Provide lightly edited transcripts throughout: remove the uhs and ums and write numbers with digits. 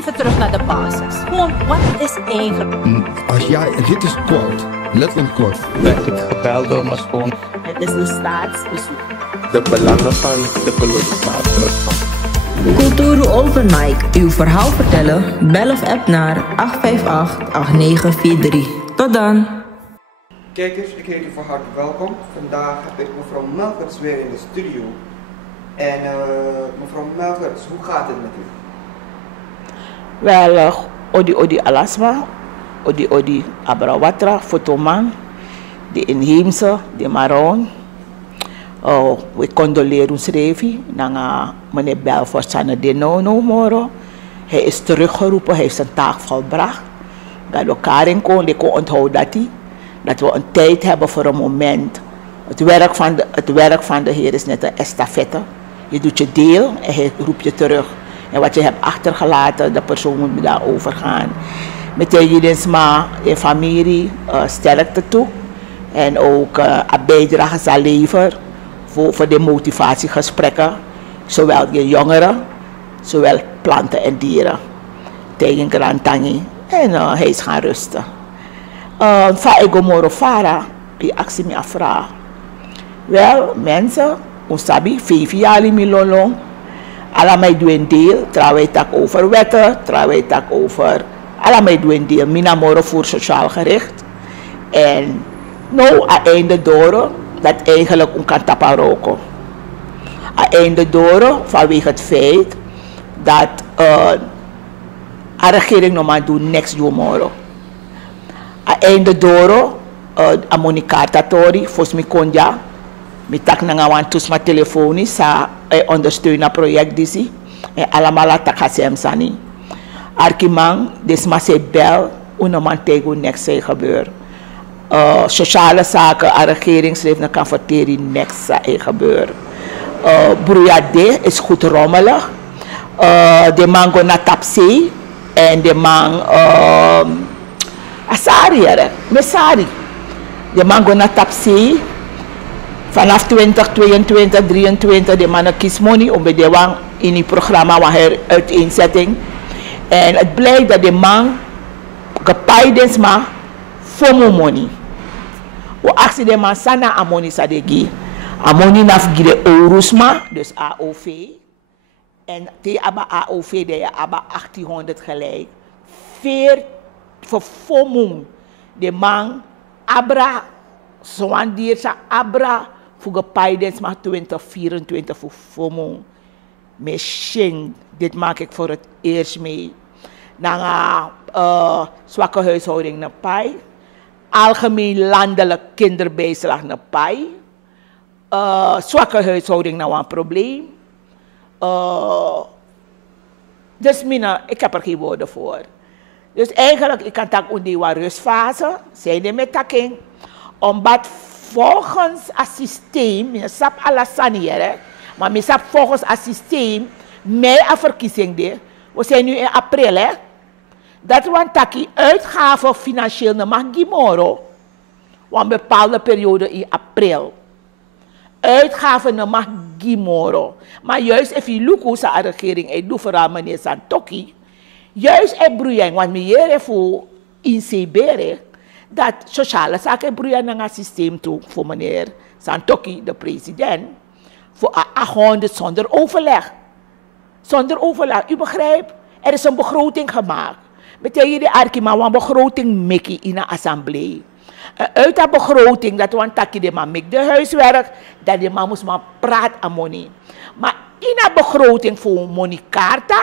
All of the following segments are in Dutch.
even terug naar de basis. Gewoon, wat is eigenlijk? Als jij, dit is kort, letterlijk kort. Werd ik gebeld door mijn schoon. Het is een staatsbezoek. De belangen van de kolonisator. Culturu Open Mic. Uw verhaal vertellen? Bel of app naar 858-8943. Tot dan. Kijkers, ik heet u van harte welkom. Vandaag heb ik mevrouw Melgerts weer in de studio. En mevrouw Melgerts, hoe gaat het met u? Wel, odi alasma, odi abrawatra, fotoman, de inheemse, de maroon. We condoleren ons revi, naar meneer Belfort Sanne de no moro. Hij is teruggeroepen, hij heeft zijn taak volbracht. Dat elkaar in kon onthouden dat we een tijd hebben voor een moment. Het werk van de Heer is net een estafette. Je doet je deel en hij roept je terug. En wat je hebt achtergelaten, de persoon moet daarover gaan. Met de familie sterkte toe. En ook een bijdrage zal leveren voor de motivatiegesprekken. Zowel de jongeren, zowel planten en dieren. Tegen Grantangi. En hij is gaan rusten. Fa ego moro fara, die actie me afvraag. Wel, mensen, ons sabi, 5 jaar in Milolong. Allemaal doen een deel, trouwens tak over wetten, trouwens tak over, allemaal doen een deel. Mina moro voor sociaal gericht. En nou, aan einde door, dat eigenlijk een kan tappen roken. Aan einde door, vanwege het feit dat de regering nog maar doet niks doen moro. Aan einde door, aan Monica Tori, volgens mij kon ja. Ik tak na ngawan tusma telefonisch sa ondersteunen project disi en allemaal takasem sani. Arkimang desma se bel man tegen niks zij gebeur. Sociale zaken, de regering schreef naar cafeterie niks zij gebeur. Broeiade is goed rommelig. De mango na tapsi en de man asari mesari. De mango na tapsi. Vanaf 2022, 2023, de mannen kies money om bij de wang in het programma waar hij uiteenzetting. En het blijkt dat de man gepaidens maar voor money. O actie de man sana amoni sadegi. Amoni naf gide eurosma, dus AOV. En te aba AOV de je aba 1800 gelijk. Voor FOMO. De man abra, zo'n dier sa abra. Voor gepaidens maar 2024 voor FOMO. Machine, dit maak ik voor het eerst mee. Na zwakke huishouding naar pai. Algemeen landelijk kinderbijslag naar pai. Zwakke huishouding nou een probleem. Dus mina, ik heb er geen woorden voor. Dus eigenlijk, ik kan tak onder een rustfase. Zijn er met taking. Omdat volgens het systeem, je sap alassaniere, maar je sap volgens het systeem, mei a verkiezing de, we zijn nu in april, hè, dat we een takkie uitgaven financieel naar mag gimoro, een bepaalde periode in april. Uitgaven naar mag gimoro. Maar juist als je lukt hoe de regering het doet voor meneer Santoki, juist het broeien, want meer voor inseberen, dat sociale zaken broeien naar het systeem toe voor meneer Santoki, de president, voor 800 zonder overleg. Zonder overleg. U begrijpt, er is een begroting gemaakt. Betekent de Arkima een begroting meki in een assemblee. Uit de begroting dat we een takje de man de huiswerk, dat de man moest maar praten aan money. Maar in een begroting voor moneykaarta,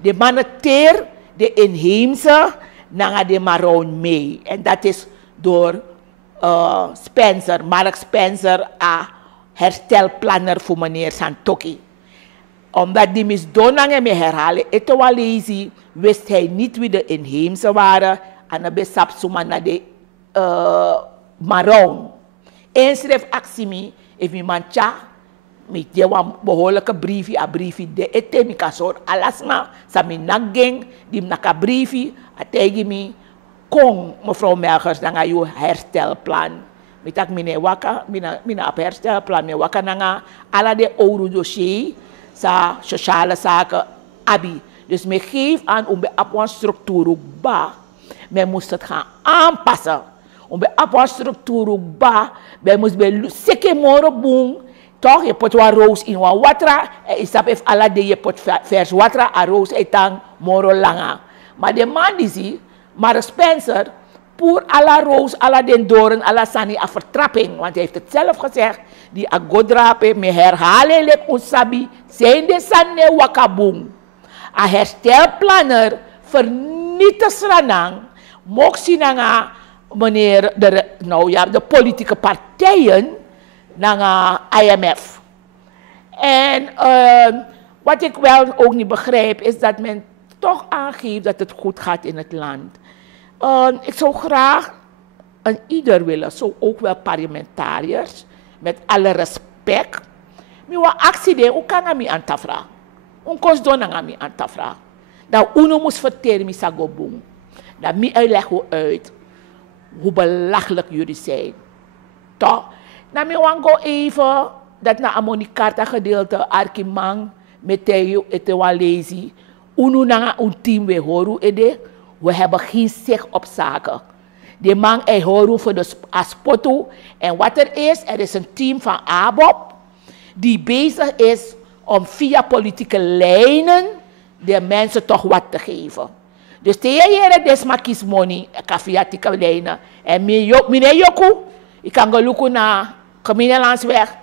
de maneteer, de inheemse, naar de maroon mee. En dat is door Spencer, Mark Spencer, herstelplanner voor meneer Santoki. Omdat die misdonangen me herhalen, etowalezi, wist hij niet wie de inheemse waren. En dan besap suma naar de maroon. En schreef actie me, if mi mancha, met je een behoorlijke briefje, een briefje de ete, mi kan soort alasma, sa mi nageng, die naka briefje, ategi mi, kon mevrouw Melgers, dan ga je herstelplan. Met dat meneer Waka, mina op herstelplan, meneer Waka nanga, alle de ouro dossier, sa sociale zaken, abi. Dus men geeft aan om bij een structuur ook ba. Men moest het gaan aanpassen. Om bij een structuur ook ba. Men moest bij seke moro boom. Toch, je pot wat roos in wat water. En je stap even alle de je pot vers water. En roos etang moro langa. Maar de man die zie, maar Spencer, pour alla roos, alla den doren, alla sani a vertrapping. Want hij heeft het zelf gezegd. Die agodrape, me herhalen lek onsabi, zijn de sanne wakaboom. A herstelplanner vernietigt Sranang. Mocht nanga meneer de politieke partijen naar IMF. En wat ik wel ook niet begrijp is dat men toch aangeeft dat het goed gaat in het land. Ik zou graag aan ieder willen, zo ook wel parlementariërs, met alle respect. Maar wat actie de, hoe kan ik aan tafra? Hoe kost dan aan aan tafra? Dat uno moest vertellen, mi sago boom. Dat mi uitleggen uit hoe belachelijk jullie zijn. Toch? Nou, ik wil even dat na amonikarta gedeelte Arkimang met Theo Etewalezi. Uno na een team we horen ede. We hebben geen zicht op zaken. De man hij horen voor de aspoto. En wat er is een team van ABOP die bezig is om via politieke lijnen de mensen toch wat te geven. Dus tegen desma kies money, via politieke lijnen. En meneer Joku, ik kan gaan lukken naar Gemeenlandsweg,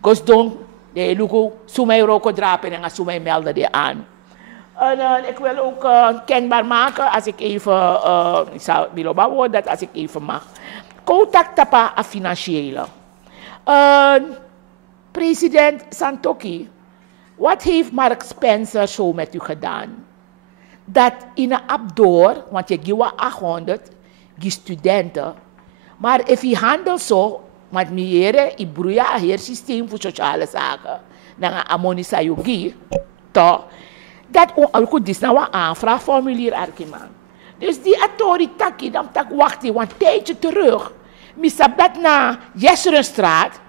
Gosdong, de lukken, sumai roko drapen en sumai melden die aan. En ik wil ook kenbaar maken, als ik even, ik zou willen worden dat als ik even mag. Contact tapa a financiële. President Santoki, wat heeft Mark Spencer zo met u gedaan? Dat in een abdoor, want je geeft 800, die studenten. Maar als je handelt zo, met meer, je broeia een systeem voor sociale zaken, dan een ammonisa yogi, toch? Dat ook dus nou een aanvraagformulier argument. Dus die autoriteit dan tak wachten, want een tijdje terug, misap dat na Jesserenstraat,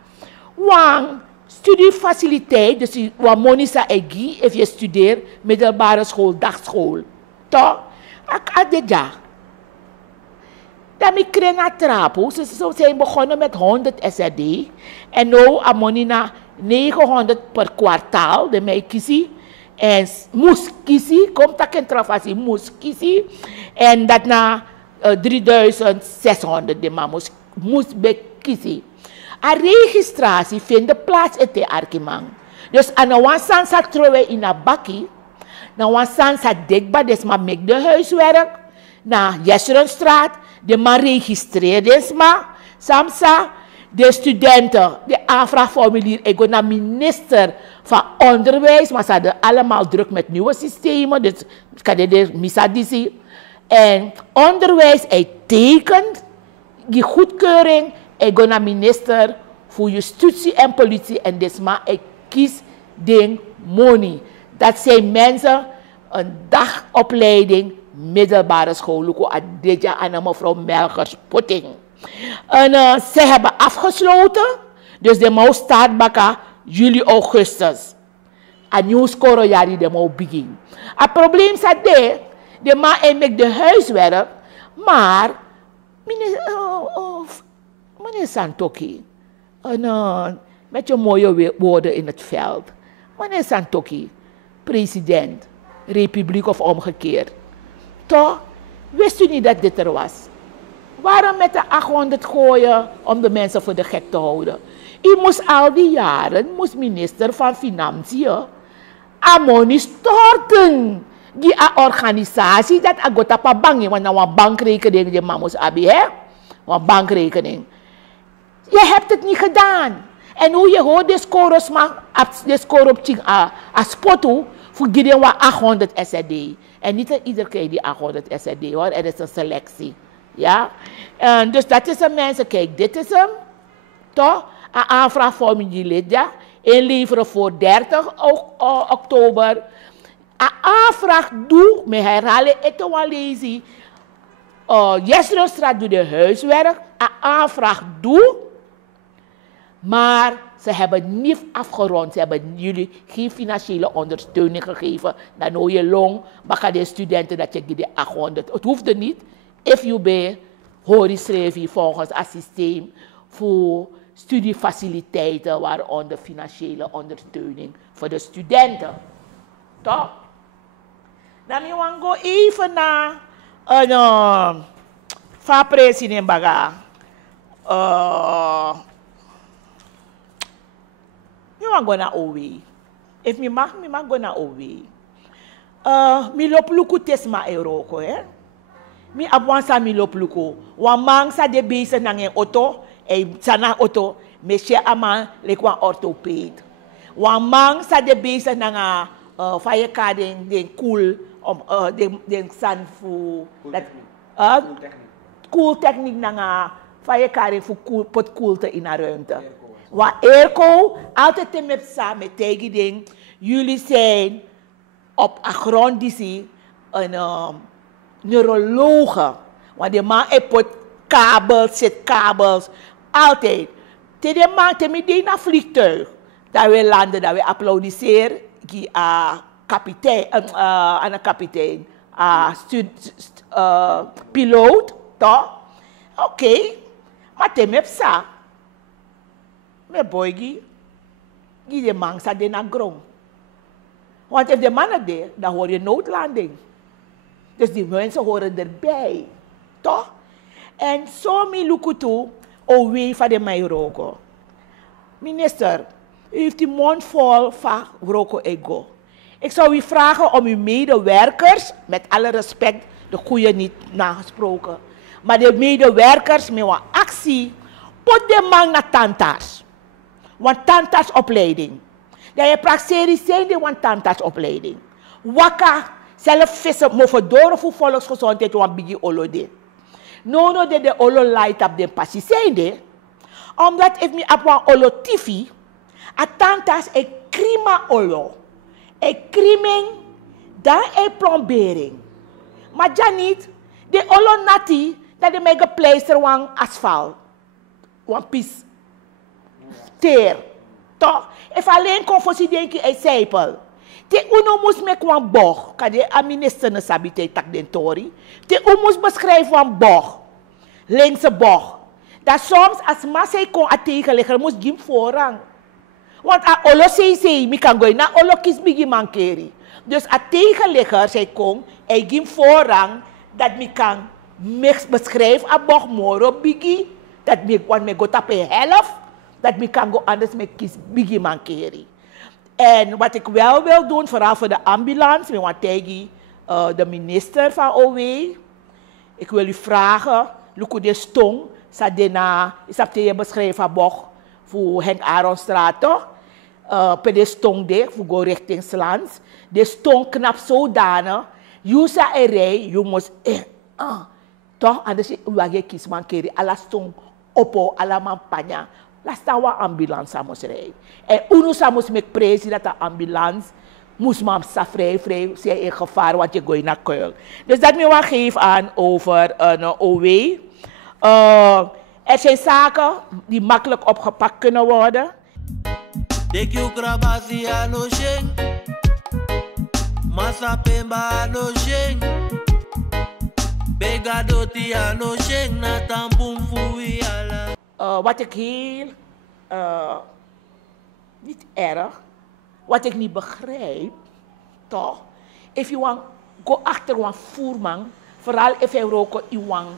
want studiefaciliteit, dus wat monisa egi, if je studeert, middelbare school, dagschool. Toch? Ik had dit ja. Dan ik kreeg naar trapo, ze zijn begonnen met 100 SRD, en nu amonina 900 per kwartaal, de mij kiesie. En moest kiezen, komt dat in travasie, moest kiezen. En dat na 3600 de man moest kiezen. A registratie vindt plaats in de Arkimang. Dus aan de wansan zat trouwen in een bakkie. Na wansan zat dekba, dus maar make de huiswerk. Na Jesserenstraat, de man registreerde maar. Samsa, de studenten, de aanvraagformulier, ik ga naar minister van Onderwijs, maar ze hadden allemaal druk met nieuwe systemen, dus ik kan dit misadisi. En onderwijs, hij tekent die goedkeuring, ik ga naar minister voor justitie en politie, en desma ik kies ding money. Dat zijn mensen, een dagopleiding, middelbare school, Luko Adedja en mevrouw Melgers-Potting. En ze hebben afgesloten, dus de mau start baka juli, augustus. En nieuw score jari de mau begin. Het probleem is dat de man maakt de huiswerk, maar meneer Santoki, met je mooie woorden in het veld. Meneer Santoki, president, republiek of omgekeerd. Toch, wist u niet dat dit er was? Waarom met de 800 gooien om de mensen voor de gek te houden? U moest al die jaren, moest minister van Financiën, amoni storten. Die organisatie, dat agotapa bangi, want nou een bankrekening, die mamos abi, hè? Een bankrekening. Je hebt het niet gedaan. En hoe je hoort, de scores maar, de score op spotu, voor gideon 800 SRD. En niet iedereen krijgt die 800 SRD, hoor. Er is een selectie. Ja? Dus dat is een mensen, kijk, dit is hem. Toch? Een aanvraagformulier, ja. Inleveren voor 30 oktober. Een aanvraag doe, met herhalen, etowalezi. Jesserenstraat doet de huiswerk. Een aanvraag doe. Maar ze hebben niet afgerond. Ze hebben jullie geen financiële ondersteuning gegeven. Dan hoor je long, maar de studenten dat je die 800. Het hoeft er niet. If you bij hoor je schrijven volgens het systeem voor studiefaciliteiten, waaronder financiële ondersteuning voor de studenten. Toch? Dan gaan we even naar een van president Baga. Mi mag naar OW. If mi mag naar OW. Mi lop luku tesma Euroko, hè? Mi abwansa mi lop luku. Wan mang sa de bezig na een auto, sana auto, mesje ama lekwa orthopeed. Wan mang sa de bezig na fire den cool den san fu cool techniek na fire fu pot koelte in de ruimte. Waar airco altijd te met samen tegen ding. Jullie zijn op agrondissie een neurologe. Want de man heeft kabels, zet kabels, altijd. Te de man te met een vliegtuig. Dat we landen, dat we applaudisseren aan een kapitein, piloot, toch? Oké, maar te met sa. Met boygie, die de man staat in de grond. Want als de mannen daar, dan hoor je noodlanding. Dus die mensen horen erbij. Toch? En zo mi luku toe, OW van de Mairoko. Minister, u heeft die mond vol van Roko Ego. Ik zou u vragen om uw medewerkers, met alle respect, de goeie niet nagesproken, maar de medewerkers met een actie, put de man naar tantas. Want tantasopleiding. Dat je praxerie zijn die want tantasopleiding. Waka zelf vissen mogen door voor volksgezondheid want bigi olode. No de olo light up de passie zijn de. Omdat if mi apwa olo tifi, a tantas e krima olo. E kriming, dan e plombering. Maar ja niet, de olo nati, dat de mega pleister wang asfalt. Wan pis. Teer. Toch? If alleen confusie denk je zijpel. Te uno moest met een boog. Kan je aan minister ne sabite tak den tori. Te u moest beschrijven een boog. Linkse boog. Dat soms als massa kon a tegenligger moest gim voorrang. Want a olo sei mi kan go na olo kis bigi mankeri. Dus a tegenligger zij kon e gim voorrang dat mi kan beschrijven a boog moro bigi. Dat mi want me go tape helft. Dat ik kan go anders met kies bigi mankeri. En wat ik wel wil doen, vooral voor de ambulance, ik want tegen de minister van OW. Ik wil u vragen, luku de stong, sadena, is dat je beschreven bocht voor Henk Aronstraat toch? Per de stong de, voor go richting Slans. De stong knap zodanig, jusa rij, je moest toch? Anders wil je kies mankeri, alla stong oppo, alla mampanya. Lasta wa ambulance amos rijden. En uno samos met presi dat de ambulance moest man vrij zijn in gevaar wat je gooi naar kuil. Dus dat me wat geef aan over een OW. Er zijn zaken die makkelijk opgepakt kunnen worden. Dek you grabasi ano sheng, masa pemba ano sheng, begadoti ano sheng na tampum fui ala. Wat ik heel niet erg, wat ik niet begrijp, toch? If you want go achter een voerman, vooral if je ook een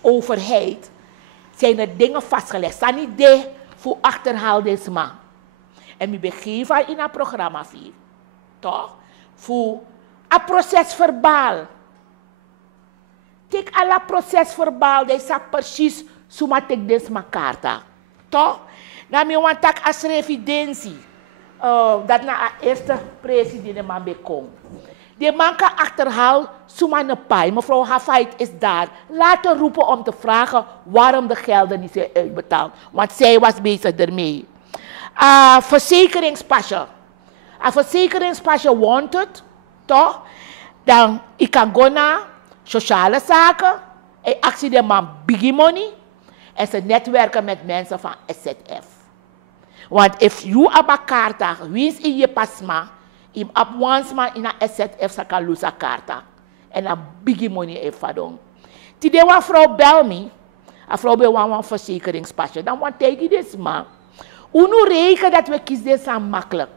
overheid, zijn er dingen vastgelegd. Zijn niet de voor achterhaal deze man. En we begeven in een programma vier, toch? Voor een proces verbaal. Tik alla proces verbaal, dat is precies suma tek des makarta. Toch? Na mi want tak as evidentie. Dat na a eerste president de man bekom. De man kan achterhaal suma ne pai. Mevrouw Hafait is daar. Laten roepen om te vragen waarom de gelden niet zijn uitbetaald. Want zij was bezig ermee. Verzekeringspasje. Een verzekeringspasje want het. Toch? Dan ik kan gaan naar sociale zaken. En actie de man biggie money. En ze netwerken met mensen van SZF. Want if you aba karta, wins in je pasma, im ab once ma in a SZF sa kan lusa karta. En a biggie money e fadong. Tide wa vrouw bel me, a vrouw bij een verzekeringspasje. Dan want tegen dit ma. Uno reken dat we kiezen aan makkelijk.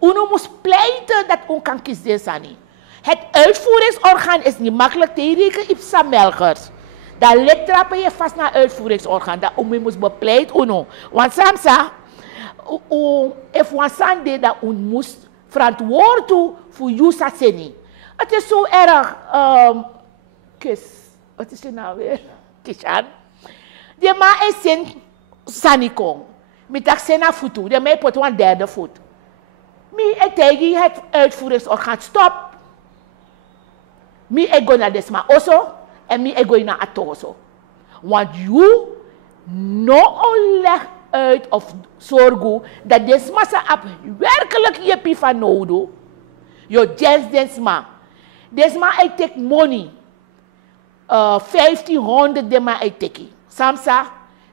Uno moet pleiten dat u kan kiezen niet. Het uitvoeringsorgaan is niet makkelijk te rekenen op melkers. Dan trappen je vast naar uitvoeringsorgaan. Dat u moet bepleit uno. Want samsa, if one Sunday dat u moet verantwoorden voor je saseni. Het is zo erg. Wat is het nou weer? Kishan. De ma is in sanikong. Met dat zijn naar voet toe. De ma pot een derde voet. Mi tegen het uitvoeringsorgaan stop. Mi go naar desma oso en mi go naar atoso. Want you no leg uit of zorgen dat desma sa ap werkelijk je pifa nodig. Je just desma. Desma I take money. 1500 dema I take. Samsa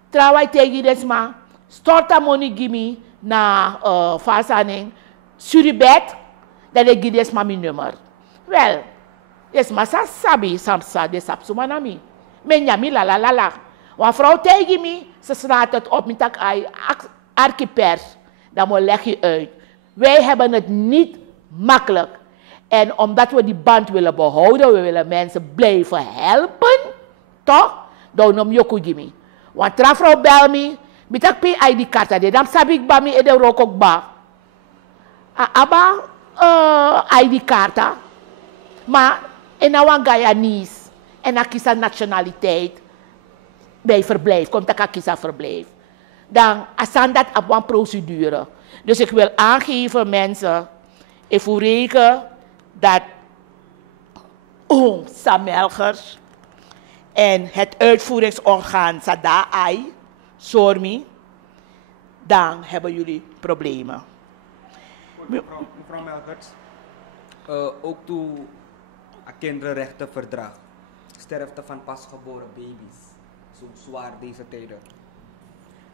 trawai tegen desma. Stort dat money give me na fasaning. Suribet dat ik desma mijn nummer. Wel. Desma sa sabi samsa de sapsuma na mi. Men yami la la la la. Wa vrouw tegen me, ze slaat het op met dat archipers. Dan moet leg je uit. Wij hebben het niet makkelijk. En omdat we die band willen behouden, we willen mensen blijven helpen, toch? Dan om Joko Jimmy. Want tra vrouw bel me, met dat ID-kaart, dan sabi ik bij me en de rook ook bij. Aba ID-kaart, maar en nou Guyanese en dan kies nationaliteit bij verblijf, komt dat kies verblijf. Dan asaan dat op een procedure. Dus ik wil aangeven mensen, ik voel reken dat Samelgers en het uitvoeringsorgaan Sadai, Sormi, dan hebben jullie problemen. Mevrouw Melkers, ook toe kinderrechtenverdrag, sterfte van pasgeboren baby's, zo zwaar deze tijden.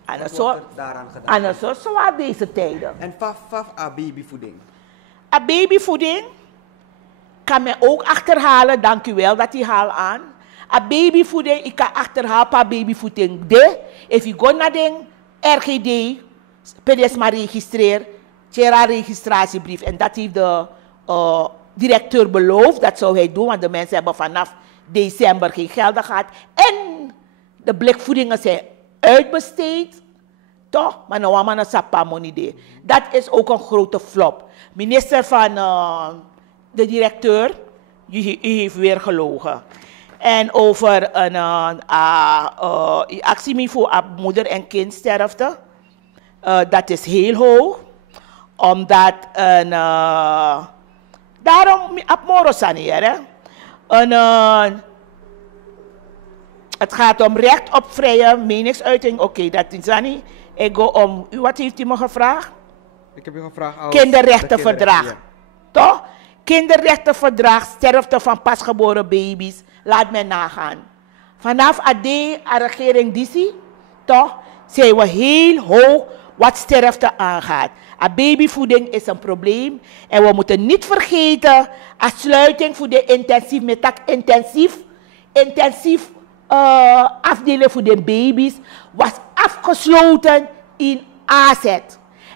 Wat wordt er daaraan gedaan? En zo zwaar deze tijden. En faf babyvoeding. A babyvoeding kan men ook achterhalen, dank u wel dat u haal aan. A babyvoeding, ik kan achterhalen pa babyvoeding de. If you go naar de RGD, pedesma registreer, tjera registratiebrief. En dat heeft de directeur beloofd, dat zou hij doen, want de mensen hebben vanaf december geen geld gehad. En de blikvoedingen zijn uitbesteed. Toch? Maar nou allemaal een sapa money. Dat is ook een grote flop. Minister van de directeur, u heeft weer gelogen. En over een actie voor moeder- en kindsterfte, dat is heel hoog. Omdat daarom op Morosanier, het gaat om recht op vrije meningsuiting. Oké, dat is dan niet. Ik go om, wat heeft u me gevraagd? Ik heb u gevraagd als kinderrechtenverdrag. Ja. Toch? Kinderrechtenverdrag, sterfte van pasgeboren baby's. Laat men nagaan. Vanaf de regering Dissi, toch, zijn we heel hoog wat sterfte aangaat. Babyvoeding is een probleem. En we moeten niet vergeten, als sluiting voor de intensief, met dat intensief afdeling voor de baby's, was afgesloten in AZ.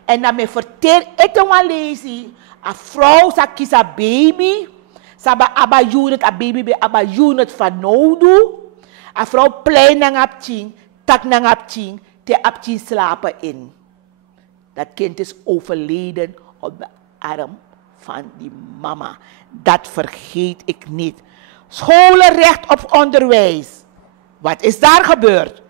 En dan me vertel ik een lezen, een vrouw sa kies een baby, sa aba unit, a baby be aba unit van nodu, een vrouw plein nang apching, tak nang apching, te apching slapen in. Dat kind is overleden op de arm van die mama. Dat vergeet ik niet. Scholenrecht op onderwijs. Wat is daar gebeurd?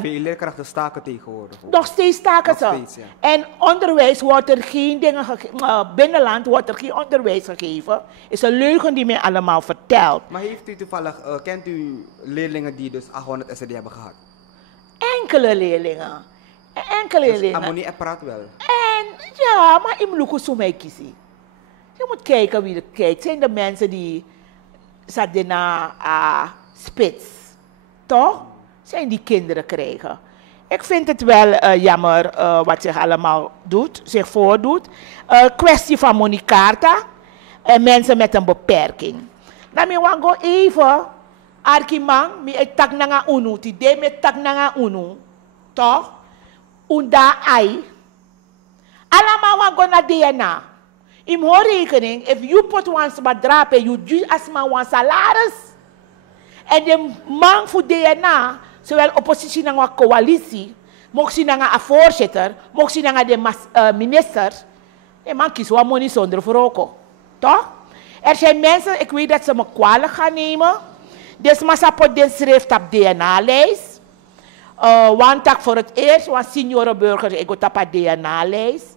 Veel leerkrachten staken tegenwoordig. Nog steeds staken ze. Nog steeds, ja. En onderwijs wordt er geen dingen gegeven. Binnenland wordt er geen onderwijs gegeven. Is een leugen die men allemaal vertelt. Maar heeft u toevallig, kent u leerlingen die dus 800 SED hebben gehad? Enkele leerlingen. Enkele Dus leerlingen. Ammonie en praat wel. En ja, maar ik moet zo mee kiezen. Je moet kijken wie er kijkt. Zijn de mensen die zaten naar spits. Toch? Zijn die kinderen krijgen. Ik vind het wel jammer wat zich allemaal zich voordoet. Kwestie van Monicarta en mensen met een beperking. Dan wil ik even Arkimang, ik tak nanga unu, die de met tak nanga unu, toch? Unda ai. Allemaal wango na DNA. In hoor rekening, if you put one smadrape, you do asma one salaris. En de man voor DNA, zowel oppositie naar een coalitie, mocht ze naar een voorzitter, mocht ze naar de minister, de man kiest wat money zonder verroken. Toch? Er zijn mensen, ik weet dat ze me kwalijk gaan nemen. Dus massa pot den schrift op DNA-lijst. Want tak voor het eerst, want seniorenburgers, ik wil op DNA-lijst.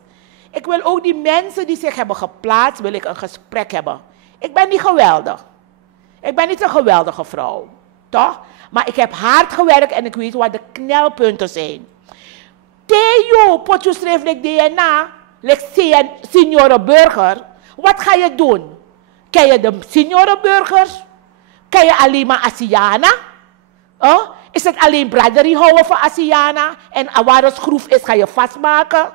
Ik wil ook die mensen die zich hebben geplaatst, wil ik een gesprek hebben. Ik ben niet geweldig. Ik ben niet een geweldige vrouw. Toch? Maar ik heb hard gewerkt en ik weet wat de knelpunten zijn. Theo, potje schrijft like DNA, like seniorenburger. Wat ga je doen? Ken je de seniorenburgers? Ken je alleen maar Asiana? Is het alleen braderie houden voor Asiana? En waar een schroef is, ga je vastmaken?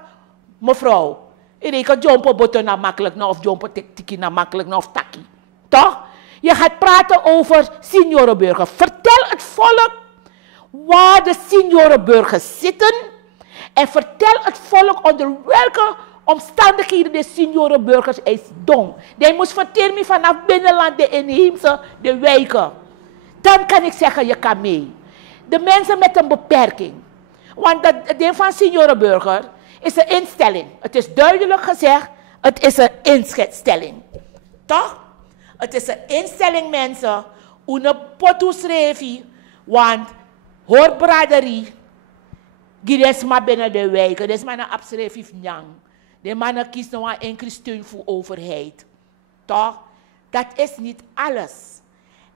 Mevrouw, ik kan jumpo botten na makkelijk, of jumpo tiki na makkelijk, of taki. Toch? Je gaat praten over seniorenburgers. Vertel het volk waar de seniorenburgers zitten. En vertel het volk onder welke omstandigheden de seniorenburgers is doen. Die moest vertellen vanaf binnenland, de inheemse, de wijken. Dan kan ik zeggen, je kan mee. De mensen met een beperking. Want het ding van seniorenburger is een instelling. Het is duidelijk gezegd, het is een instelling. Toch? Het is een instelling, mensen. Een potusrevi. Want hoorbraderie. Gides maar binnen de wijken. Dus maar een absrevi njang. De mannen kiezen nou een enkele steun voor overheid. Toch? Dat is niet alles.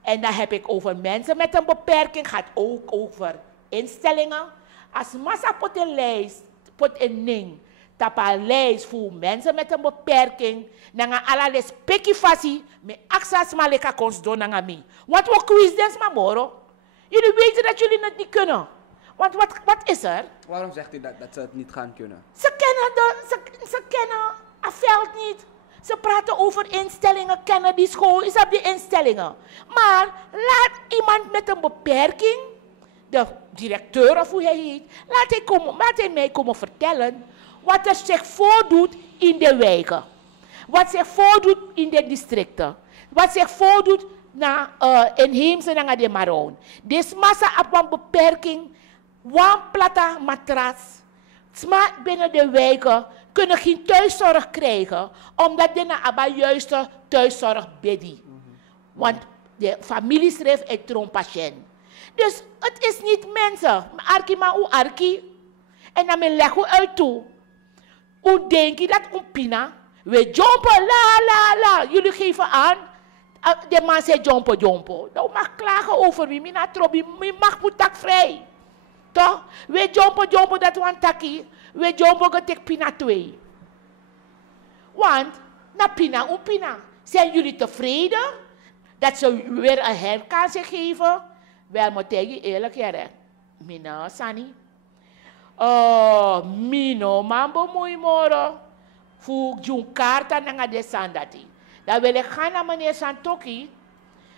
En dan heb ik over mensen met een beperking. Gaat ook over instellingen. Als massa pot een lijst, pot een ding. Tapa lijst voor mensen met een beperking. Nanga allerlei spekifasi. Me access maar lekker kons doen nanga mi. Want we quiz des maar moro. Jullie weten dat jullie het niet kunnen. Want wat is er? Waarom zegt u dat ze het niet gaan kunnen? Ze kennen het veld niet. Ze praten over instellingen, kennen die school, is op die instellingen. Maar laat iemand met een beperking, de directeur of hoe hij heet, laat hij mij komen vertellen wat er zich voordoet in de wijken. Wat zich voordoet in de districten. Wat zich voordoet in Heemse en de Maroon. Deze massa op een beperking, one plata matras, sma binnen de wijken kunnen geen thuiszorg krijgen, omdat die naar juiste thuiszorg bedi. Want de familie schrijft uit trompatiënt. Dus het is niet mensen, maar arki. En dan leg je uit toe. Hoe denk je dat pina? We jumpen, la. Jullie geven aan. De man zegt jumpen. Dan mag klagen over wie. Mina trobi, mi mag putak vrij. Toch? We jumpen dat wan taki. We jumpen getek pina 2. Want, na pina. Zijn jullie tevreden dat ze weer een herkans geven? Wel, moet ik eerlijk zeggen. Mina, Sani. Mino, mambo mooi moro. Voor zo'n kaart aan de sandati. Dan wil ik gaan naar meneer Santoki.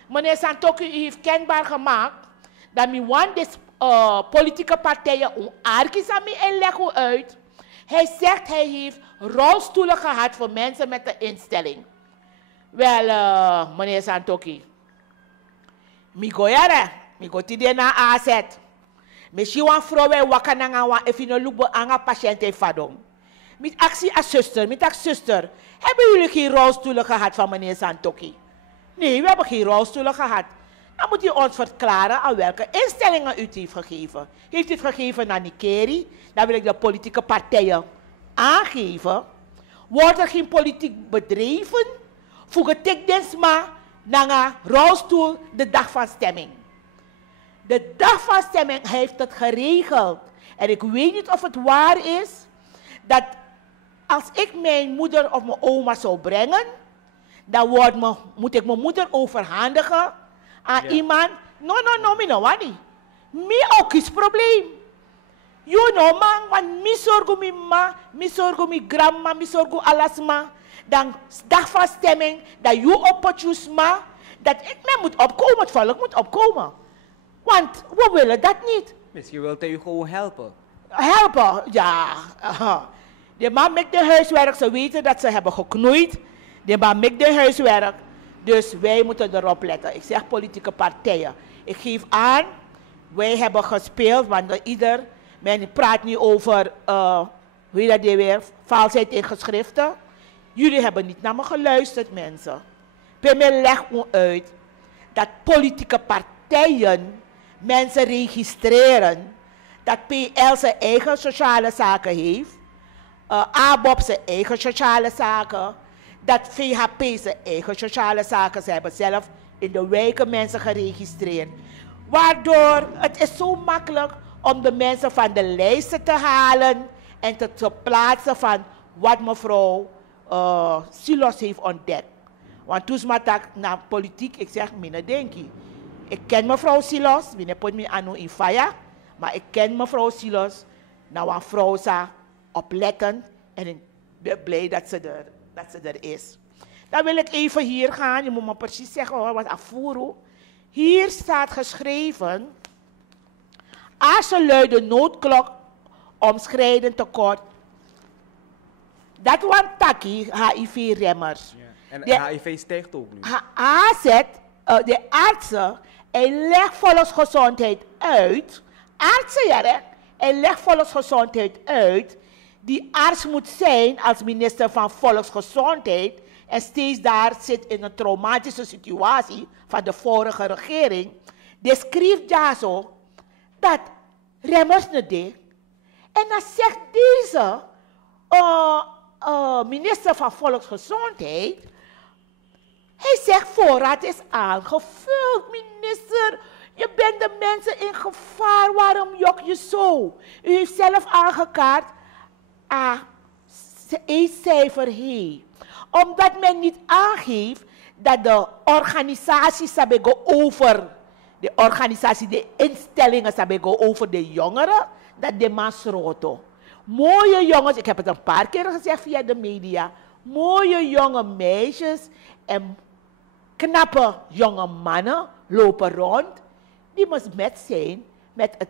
Meneer Santoki heeft kenbaar gemaakt dat mi want de politieke partijen om arkis aan mij inleggen uit. Hij zegt hij heeft rolstoelen gehad voor mensen met een instelling. Wel, meneer Santoki. Mi go tide na AZ. Misschien wan vrouwen wakker na wan even lubo anga patiënt fadong. Met actie als zuster, hebben jullie geen rolstoelen gehad van meneer Santoki? Nee, we hebben geen rolstoelen gehad. Dan moet u ons verklaren aan welke instellingen u het heeft gegeven. Heeft u het gegeven naar Nikeri? Dan wil ik de politieke partijen aangeven. Wordt er geen politiek bedreven? Voor getekend maar naar een rolstoel de dag van stemming. De dag van stemming heeft het geregeld. En ik weet niet of het waar is dat als ik mijn moeder of mijn oma zou brengen, dan moet ik mijn moeder overhandigen aan iemand. No, mi ook is probleem. You know man, want misorgo mi ma, misorgo mi grandma, misorgo alasma. Dan dag van stemming, dat you opportunities ma, dat men moet opkomen, het volk moet opkomen. Want we willen dat niet. Misschien wilt u gewoon helpen. Helpen, ja. De man maakt de huiswerk, ze weten dat ze hebben geknoeid. De man maakt de huiswerk. Dus wij moeten erop letten. Ik zeg politieke partijen. Ik geef aan, wij hebben gespeeld, want men praat niet over, hoe heet dat weer, valsheid in geschriften. Jullie hebben niet naar me geluisterd, mensen. Bij mij leg me uit dat politieke partijen mensen registreren. Dat PL zijn eigen sociale zaken heeft. ABOP zijn eigen sociale zaken. Dat VHP zijn eigen sociale zaken. Ze hebben zelf in de wijken mensen geregistreerd. Waardoor het is zo makkelijk om de mensen van de lijsten te halen en te plaatsen van wat mevrouw Silos heeft ontdekt. Want toen ik naar politiek, ik zeg, mine denki. Ik ken mevrouw Silos, mine put me anu in fire, maar ik ken mevrouw Silos. Nou, een vrouw zou opletten en ik ben blij dat ze er is. Dan wil ik even hier gaan, je moet me precies zeggen hoor, wat afvoeren. Hier staat geschreven, als ze luidt de noodklok omschrijden tekort. Dat was taki HIV-remmers. Ja. En de HIV stijgt ook nu. De artsen, hij legt volksgezondheid uit. Artsen, ja, hij legt volksgezondheid uit. Die arts moet zijn als minister van Volksgezondheid en steeds daar zit in een traumatische situatie van de vorige regering. Die schrijft daar zo dat remmers niet deed. En dan zegt deze minister van Volksgezondheid, hij zegt voorraad is aangevuld, minister. Je bent de mensen in gevaar, waarom jok je zo? U heeft zelf aangekaart, een cijfer heeft. Omdat men niet aangeeft dat de organisatie de instellingen over de jongeren, dat de masroto. Mooie jongens, ik heb het een paar keer gezegd via de media, mooie jonge meisjes en knappe jonge mannen lopen rond, die besmet zijn met het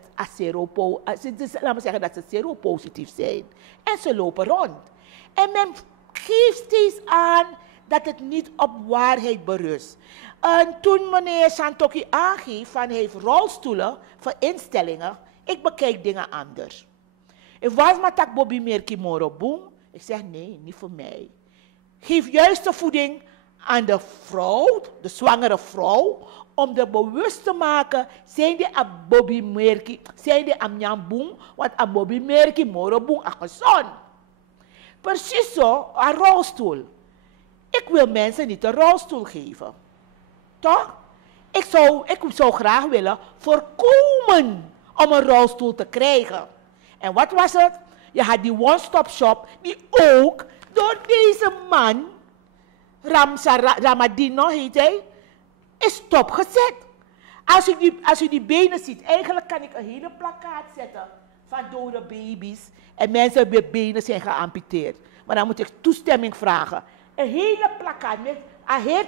laten we zeggen dat ze seropositief zijn. En ze lopen rond. En men geeft steeds aan dat het niet op waarheid berust. En toen meneer Santoki aangeeft van hij heeft rolstoelen voor instellingen, ik bekijk dingen anders. Ik was maar tak Bobby Merki Moro Boom. Ik zeg nee, niet voor mij. Geef juiste voeding aan de vrouw, de zwangere vrouw, om de bewust te maken, zijn die aan Bobby Merki, zijn die aan Jan Boom, want aan Bobby Merki Moro Boom aan gezond. Precies zo, een rolstoel. Ik wil mensen niet een rolstoel geven. Toch? Ik zou graag willen voorkomen om een rolstoel te krijgen. En wat was het? Je had die one-stop shop die ook door deze man, Ramadino heet hij, is stopgezet. Als u die benen ziet, eigenlijk kan ik een hele plakkaat zetten van dode baby's en mensen met benen zijn geamputeerd. Maar dan moet ik toestemming vragen. Een hele plakkaat met een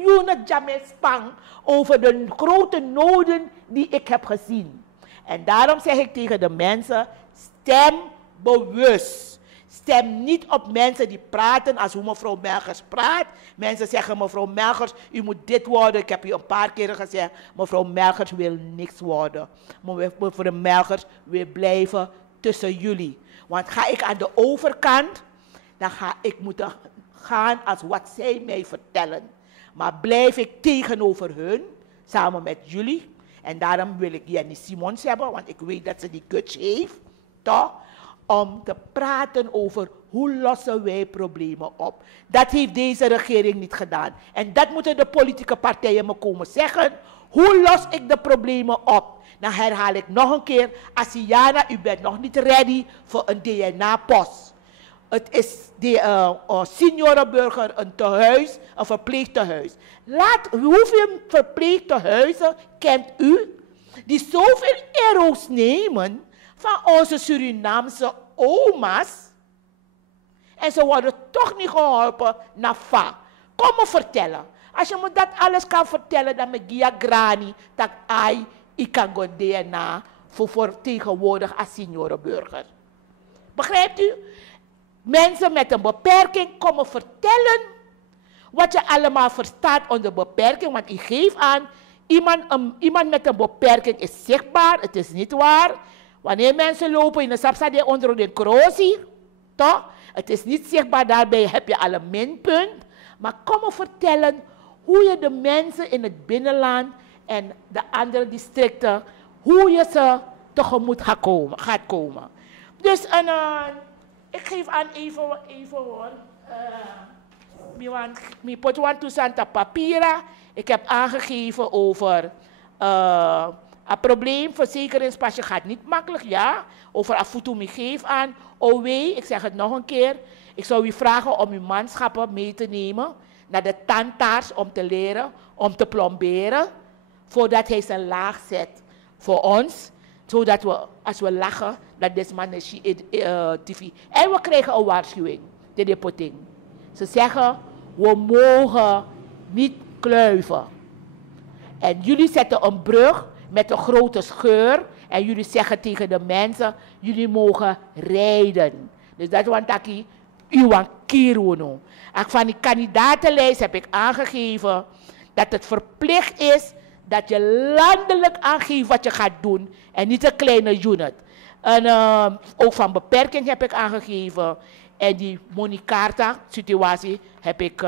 unit spang over de grote noden die ik heb gezien. En daarom zeg ik tegen de mensen, stem bewust. Stem niet op mensen die praten als hoe mevrouw Melchers praat. Mensen zeggen, mevrouw Melchers, u moet dit worden. Ik heb u een paar keren gezegd, mevrouw Melchers wil niks worden. Mevrouw Melchers wil blijven tussen jullie. Want ga ik aan de overkant, dan ga ik moeten gaan als wat zij mij vertellen. Maar blijf ik tegenover hun, samen met jullie. En daarom wil ik Jenny Simons hebben, want ik weet dat ze die guts heeft. Toch? Om te praten over hoe lossen wij problemen op. Dat heeft deze regering niet gedaan. En dat moeten de politieke partijen me komen zeggen. Hoe los ik de problemen op? Dan herhaal ik nog een keer. Asiana, u bent nog niet ready voor een DNA-post. Het is de seniorenburger een tehuis, een verpleegtehuis. Hoeveel verpleegtehuizen kent u die zoveel euro's nemen van onze Surinaamse oma's. En ze worden toch niet geholpen naar va. Kom me vertellen. Als je me dat alles kan vertellen, dan me gia grani, dat ik kan go DNA voor tegenwoordig als seniorenburger. Begrijpt u? Mensen met een beperking komen vertellen wat je allemaal verstaat onder beperking. Want ik geef aan, iemand met een beperking is zichtbaar, het is niet waar. Wanneer mensen lopen in een sapsade onder de kroos, toch? Het is niet zichtbaar, daarbij heb je al een minpunt. Maar kom me vertellen hoe je de mensen in het binnenland en de andere districten, hoe je ze tegemoet gaat komen. Dus ik geef aan even hoor. Mi potwan toesanta papira. Ik heb aangegeven over een probleem. Verzekeringspasje gaat niet makkelijk, ja. Over afutu mi geef aan. OW, ik zeg het nog een keer. Ik zou u vragen om uw manschappen mee te nemen naar de tandarts om te leren, om te plomberen. Voordat hij zijn laag zet voor ons. Zodat we, als we lachen, dat deze man is TV. En we krijgen een waarschuwing, de deporting. Ze zeggen, we mogen niet kluiven. En jullie zetten een brug met een grote scheur. En jullie zeggen tegen de mensen, jullie mogen rijden. Dus dat want ik u een kiruno. Van die kandidatenlijst heb ik aangegeven dat het verplicht is dat je landelijk aangeeft wat je gaat doen en niet een kleine unit. En ook van beperking heb ik aangegeven en die Monicarta situatie heb ik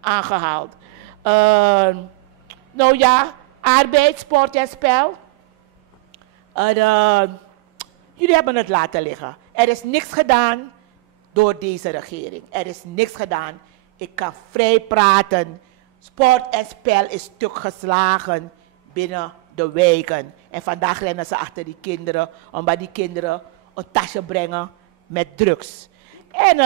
aangehaald. Nou ja, arbeid, sport en spel. Jullie hebben het laten liggen. Er is niks gedaan door deze regering. Er is niks gedaan. Ik kan vrij praten. Sport en spel is stuk geslagen binnen de wijken. En vandaag rennen ze achter die kinderen, omdat die kinderen een tasje brengen met drugs. En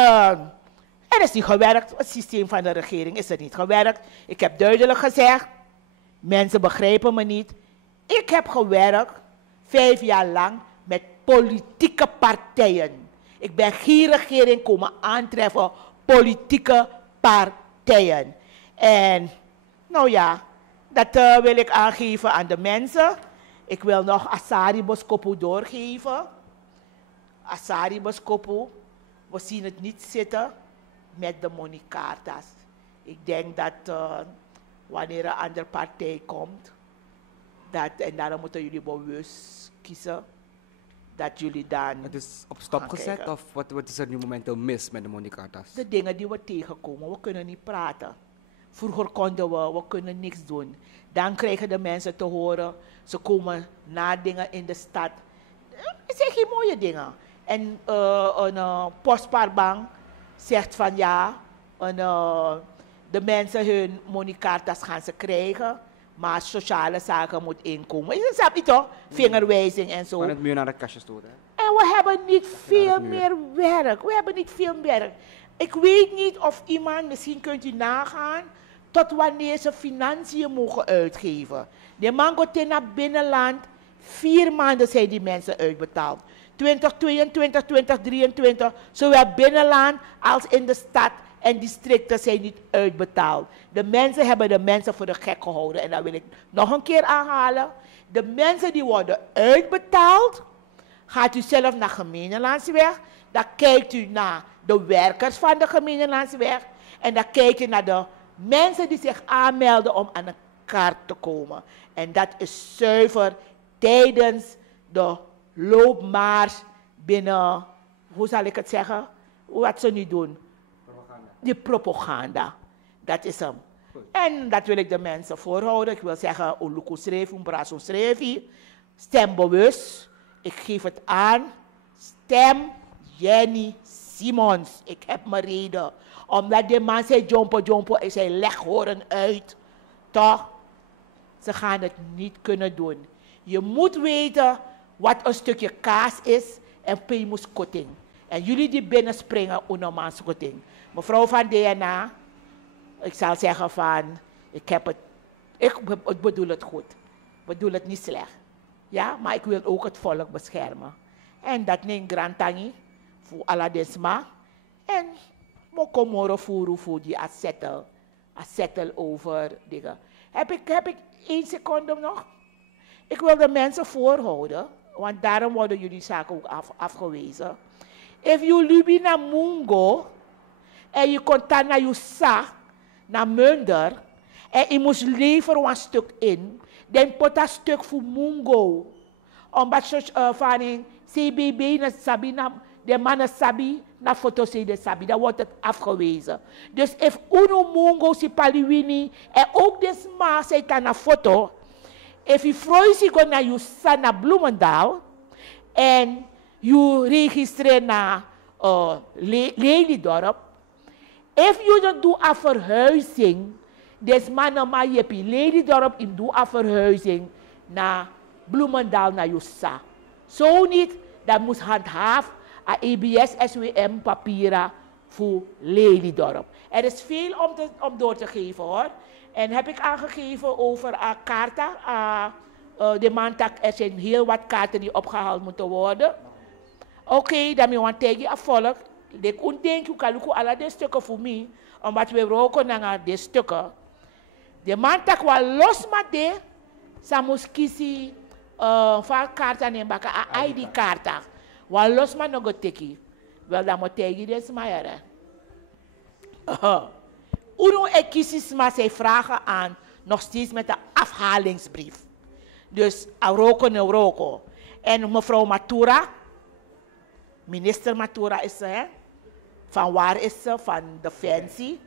er is niet gewerkt. Het systeem van de regering is er niet gewerkt. Ik heb duidelijk gezegd, mensen begrijpen me niet. Ik heb gewerkt 5 jaar lang met politieke partijen. Ik ben geen regering komen aantreffen, politieke partijen. En nou ja, dat wil ik aangeven aan de mensen. Ik wil nog Asari Boskopu doorgeven. Asari Boskopu, we zien het niet zitten met de Monicartas. Ik denk dat wanneer een andere partij komt, en daarom moeten jullie bewust kiezen, dat jullie dan... Het is op stop gezet of wat is er nu momenteel mis met de Monicartas? De dingen die we tegenkomen, we kunnen niet praten. Vroeger konden we kunnen niks doen. Dan krijgen de mensen te horen, ze komen na dingen in de stad. Het zijn geen mooie dingen. En een postpaarbank zegt van ja, de mensen hun Monicartas gaan ze krijgen, maar sociale zaken moet inkomen. Je snapt niet toch? Vingerwijzing en zo. Van het muur naar de kastjes toe, hè? En we hebben niet veel meer werk. We hebben niet veel werk. Ik weet niet of iemand, misschien kunt u nagaan, tot wanneer ze financiën mogen uitgeven. De mango naar binnenland, 4 maanden zijn die mensen uitbetaald. 2022, 2023, zowel binnenland als in de stad en districten zijn niet uitbetaald. De mensen hebben de mensen voor de gek gehouden. En dat wil ik nog een keer aanhalen. De mensen die worden uitbetaald, gaat u zelf naar Gemeentelandsweg. Dan kijkt u naar de werkers van de Gemeentelandsweg. En dan kijkt u naar de mensen die zich aanmelden om aan de kaart te komen. En dat is zuiver tijdens de loopmars binnen, hoe zal ik het zeggen? Wat ze nu doen? Propaganda. Die propaganda. Dat is hem. Goed. En dat wil ik de mensen voorhouden. Ik wil zeggen, Oluku Srevi, Umbraso Srevi. Stem bewust. Ik geef het aan. Stem Jenny Simons. Ik heb mijn reden. Omdat die man zei jompo en zei leghoorn uit. Toch? Ze gaan het niet kunnen doen. Je moet weten wat een stukje kaas is en peemoeskotting. En jullie die binnenspringen, onomaaskotting. Mevrouw van DNA, ik zal zeggen van, ik bedoel het goed. Ik bedoel het niet slecht. Ja, maar ik wil ook het volk beschermen. En dat neemt grantangi voor Aladesma. En mo komoro voeren voor die settle over dingen. Heb ik 1 seconde nog? Ik wil de mensen voorhouden, want daarom worden jullie zaken ook afgewezen. If you live naar Mungo en je komt dan naar je sa, naar Munder, en je moest leveren een stuk in, dan pot dat stuk voor Mungo. Omdat je van CBB naar Sabina, de mannen Sabi, naar foto's de Sabi, dan wordt het afgewezen. Dus if uno Mungo si paliwini, en ook des ma zei dan naar foto, if je vroeg zich naar je sa naar Bloemendaal, en je registreert naar Lelydorp, if je dat doet aan verhuizing, des mannen maar je hebt Lelydorp in doet aan verhuizing naar Bloemendaal naar je sa. Zo niet, dan moet handhaaf aan EBS SWM papieren voor Lelydorp. Er is veel om door te geven hoor. En heb ik aangegeven over kaarten. De maandag, er zijn heel wat kaarten die opgehaald moeten worden. Oké, dan moet je tegen volk. Ik denk je kan ook alle de stukken voor mij, omdat we roken naar de stukken. De maandag was los met de, ze moest kiezen van kaarten en bakken, ID-kaarten. Wa los maar nog een tikkie. Wel, dan moet tegen des maar. Uno ekiesis maar zij vragen aan, nog steeds met de afhalingsbrief. Dus Roko. En mevrouw Matura, minister Matura is ze, hè? Van waar is ze? Van Defensie.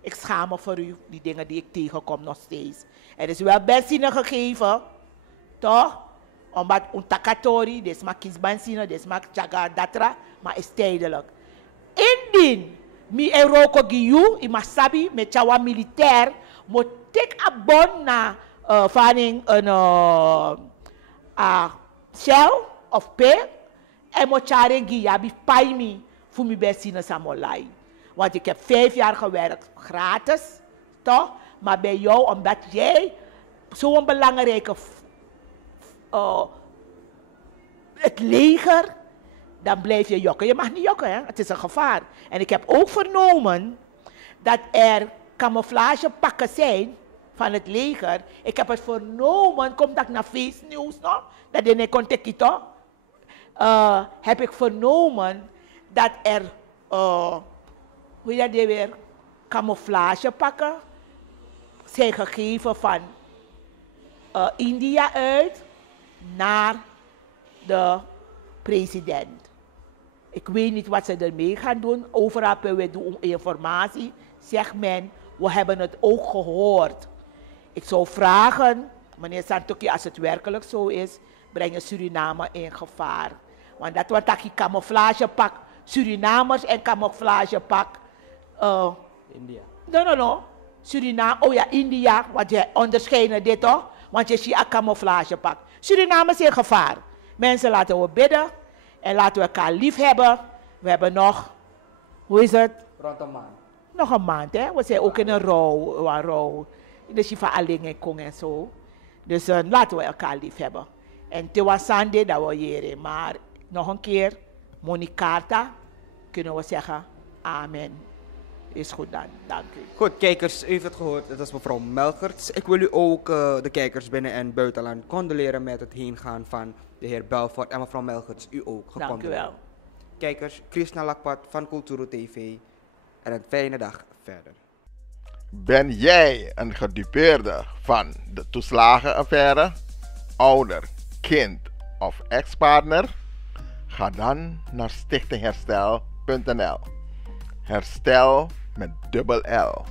Ik schaam me voor u, die dingen die ik tegenkom nog steeds. Er is wel benzine gegeven, toch? Omdat een takatori, dus maak kiesbenzine, dus maak chagadatra, maar is tijdelijk. Indien mi Roko giyu, ima sabi, met chawa militair, moet ik abon na van een shell of pe, en moet charen giyabi paimi voor mi benzine samolai. Want ik heb 5 jaar gewerkt, gratis, toch? Maar bij jou, omdat jij zo'n belangrijke het leger, dan blijf je jokken. Je mag niet jokken, hè? Het is een gevaar. En ik heb ook vernomen dat er camouflagepakken zijn van het leger. Ik heb het vernomen, komt dat naar Face News nog, dat in Kontekito, heb ik vernomen dat er, hoe dat weer, camouflagepakken zijn gegeven van India uit naar de president. Ik weet niet wat ze ermee gaan doen. Overal we doen informatie. Zegt men, we hebben het ook gehoord. Ik zou vragen, meneer Santoki, als het werkelijk zo is, brengen Suriname in gevaar. Want dat wordt een camouflagepak. Surinamers en camouflagepak. India. No. Suriname, oh ja, India, want je onderscheiden dit toch? Want je ziet een camouflagepak. Suriname is in gevaar. Mensen, laten we bidden en laten we elkaar lief hebben. We hebben nog, hoe is het? Rond een maand. Nog een maand, hè? We zijn ook in een rouw. Dus je van alleen kon en zo. Dus laten we elkaar lief hebben. En te wasande, dat we hier. Maar nog een keer, Monicarta, kunnen we zeggen, amen. Is goed dan, dank u. Goed, kijkers, u heeft het gehoord, dat is mevrouw Melgerts. Ik wil u ook, de kijkers binnen- en buitenland, condoleren met het heengaan van de heer Belfort en mevrouw Melgerts. U ook, Dank u wel. Kijkers, Krishna Lakpat van Kulturo TV en een fijne dag verder. Ben jij een gedupeerde van de toeslagenaffaire, ouder, kind of ex-partner? Ga dan naar stichtingherstel.nl. Herstel met dubbel L.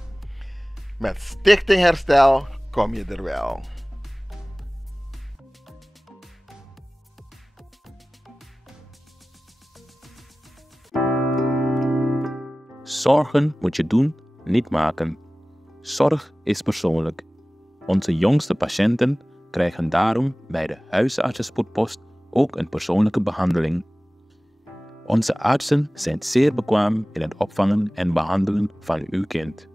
Met Stichting Herstel kom je er wel. Zorgen moet je doen, niet maken. Zorg is persoonlijk. Onze jongste patiënten krijgen daarom bij de huisartsenspoedpost ook een persoonlijke behandeling. Onze artsen zijn zeer bekwaam in het opvangen en behandelen van uw kind.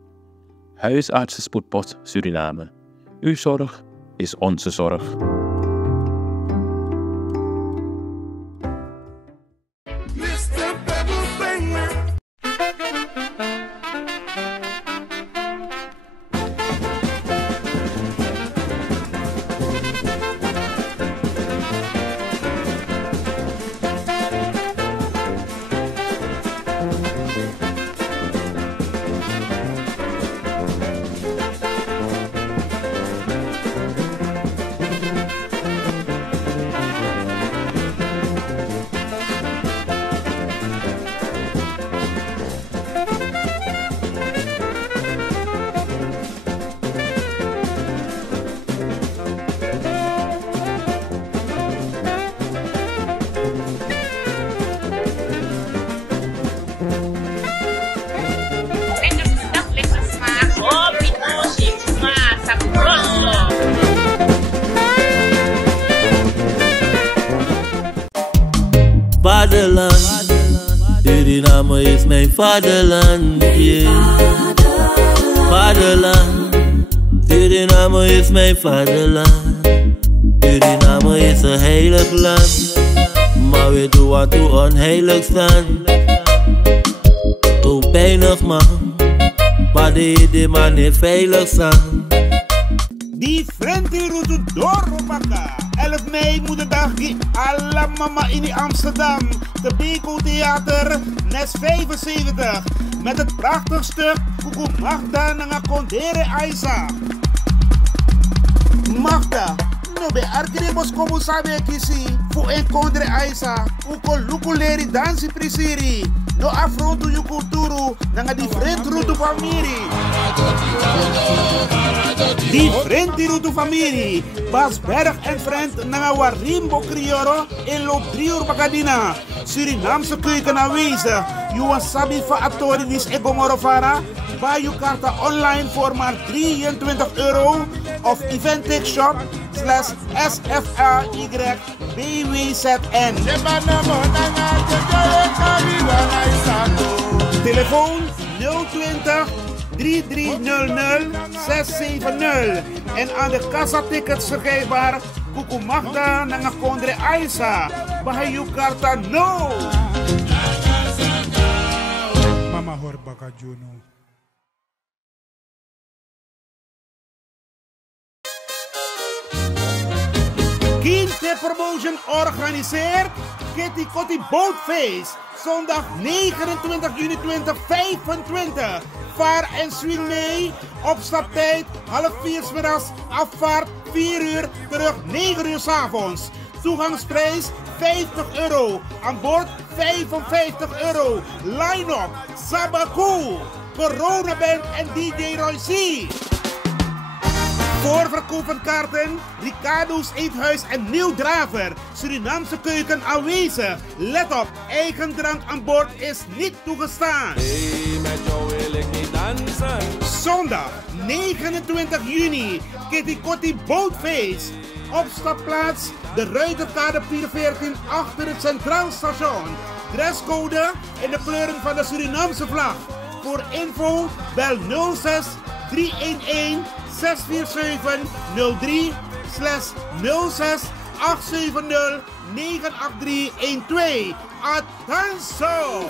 Huisartsenspoedpost Suriname. Uw zorg is onze zorg. vaderland. Suriname is mijn vaderland, yeah. Vaderland. Suriname is mijn vaderland. Suriname is een heilig land, maar we doen wat toe onheilig staan. Toe pijnig man, maar de man niet veilig staan. Die vriend die route door Robaka. 11 mei moederdag die alla mama in Amsterdam. De Beko Theater, Nes 75. Met het prachtig stuk Kuku Magda Nanga Kondere Aisa. Magda, no be arkirebos como sabe kisi. Fu encontre Aisa, uko lukuleri dansi prisiri. No afronto yu kulturu, nanga different route famiri. Different route famiri. Bas Berg en Friend nanga warimbo crioro in loop 3 uur bakadina. Surinaamse keuken aanwezig. You sabi fa autorities e gomorofara. Buy je kaarten online voor maar €23 of eventechshop/SFRYBWZN. Telefoon 020 3300 670 en aan de kassa tickets verkrijgbaar Kuku Magda Nanga Kondre Aisa. Buy je kaarten no. Mama hoor baka Juno. Kinte Promotion organiseert Kitty Kotti Boatface. Zondag 29 juni 2025. Vaar en swing mee. Opstaptijd 3:30 's middags. Afvaart 4 uur. Terug 9 uur 's avonds. Toegangsprijs €50. Aan boord €55. Line-up Sabaku, Corona Band en DJ Roy C. Voorverkoop van kaarten, Ricardo's Eethuis en Nieuw Draver. Surinaamse keuken aanwezig. Let op, eigen drank aan boord is niet toegestaan. Hey, met jou wil ik niet dansen. Zondag 29 juni, Kitty Kotti Boatface. Opstapplaats, de Ruiterkade 414 achter het Centraal Station. Dresscode in de kleuren van de Surinaamse vlag. Voor info bel 06 311 647 03/06 870 98312. Attenzo!